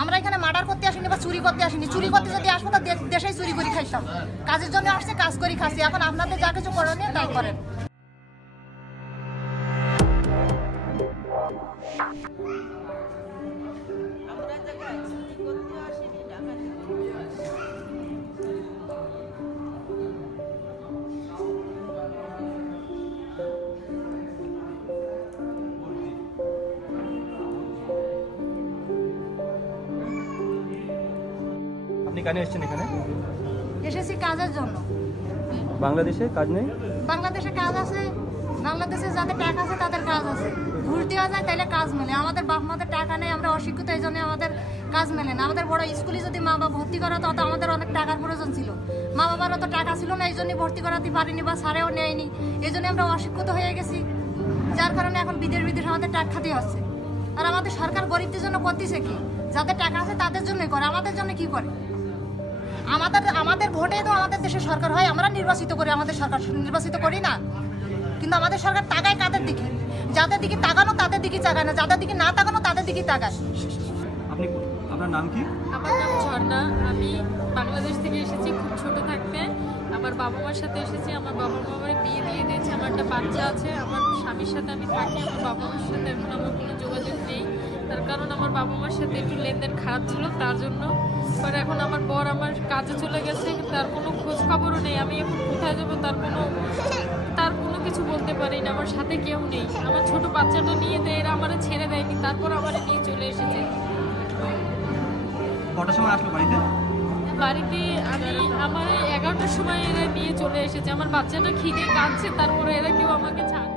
আমরা এখানে মার্ডার করতে আসিনি বা চুরি করতে আসিনি। চুরি করতে যদি আসবো তো দেশেই চুরি করে খাইতাম। কাজের জন্য আসছে, কাজ করি খাচ্ছি। এখন আপনাদের যা কিছু করণীয় তাই করেন। আপনি কেন এসেছেন এখানে? এসেছি কাজের জন্য। বাংলাদেশে কাজ নেই? বাংলাদেশে কাজ আছে, বাংলাদেশে যাদের টাকা আছে তাদের কাজ আছে। ঘুষ দেওয়া যায় তাইলে কাজ মেলে। আমাদের বাপ মাদের টাকা নেই, আমরা অশিক্ষিত, এই জন্য আমাদের কাজ মেলে না। আমাদের বড় স্কুলে যদি মা বাবা ভর্তি করা তো আমাদের অনেক টাকার প্রয়োজন ছিল। মা বাবারও তো টাকা ছিল না, এই জন্যই ভর্তি করাতে পারিনি বা সারেও নেয়নি। এই জন্য আমরা অশিক্ষিত হয়ে গেছি, যার কারণে এখন বিদেশ আমাদের টাকা খাতে হচ্ছে। আর আমাদের সরকার গরিবদের জন্য করতেছে কি? যাদের টাকা আছে তাদের জন্যই করে, আমাদের জন্য কি করে? আমাদের ভোটে তো আমাদের দেশের সরকার হয়, আমরা নির্বাচিত করি। আমাদের সরকার নির্বাচিত করি না, কিন্তু আমাদের সরকার তাকায় কাদের দিকে? যাদের দিকে তাকানো তাদের দিকে তাকায় না, যাদের দিকে না তাকানো তাদের দিকে তাকায়। আপনি, আপনার নাম কি? আমার নাম ঝর্ণা। আমি বাংলাদেশ থেকে এসেছি খুব ছোট থাকতে। আমার বাবা মার সাথে এসেছি। আমার বাবা মা আমার বিয়ে দিয়ে দিয়েছে। আমার একটা বাচ্চা আছে। আমার স্বামীর সাথে আমি থাকি। আমার বাবা মার সাথে এখন আমার কোনো যোগাযোগ নেই, তার কারণ আমার বাবা মার সাথে একটু লেনদেন খারাপ ছিল, তার জন্য। পর এখন আমার বর আমার কাজে চলে গেছে, তার কোনো খোঁজ খবরও নেই। আমি এখন কোথায় যাবো তার কোনো কিছু বলতে পারি না। আমার সাথে কেউ নেই। আমার ছোট বাচ্চাটা নিয়ে দেয়, এরা আমার ছেড়ে দেয়নি, তারপর আমার নিয়ে চলে এসেছে। কটার সময় আসলো বাড়িতে? বাড়িতে আমার 11টার সময় এরা নিয়ে চলে এসেছে। আমার বাচ্চাটা খিদে কাঁদছে, তারপরে এরা কেউ আমাকে ছাড়